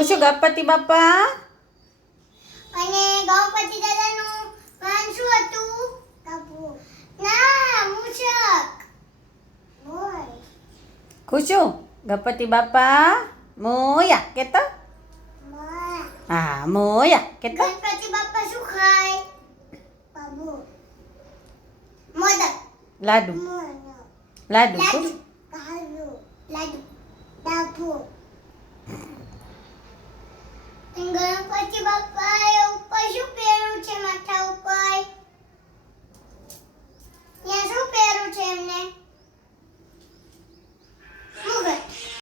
ખુશુ ગણપતિ બાપા અને ગણપતિ દાદાનું નામ શું હતું? કપૂ. ના, મૂષક. બોલ. ખુશુ ગણપતિ બાપા મોયા કેતો મોયા. હા મોયા કેતો ગણપતિ બાપા શું ખાય? બાબુ. મોદક. લાડુ મોદક. લાડુ લાડુ. ખુશુ કાજુ. લાડુ. ડાભો. ગણપતિ બાપા ઉપર શું પહેર્યું છે માથા ઉપર? ત્યાં શું પહેર્યું છે એમને?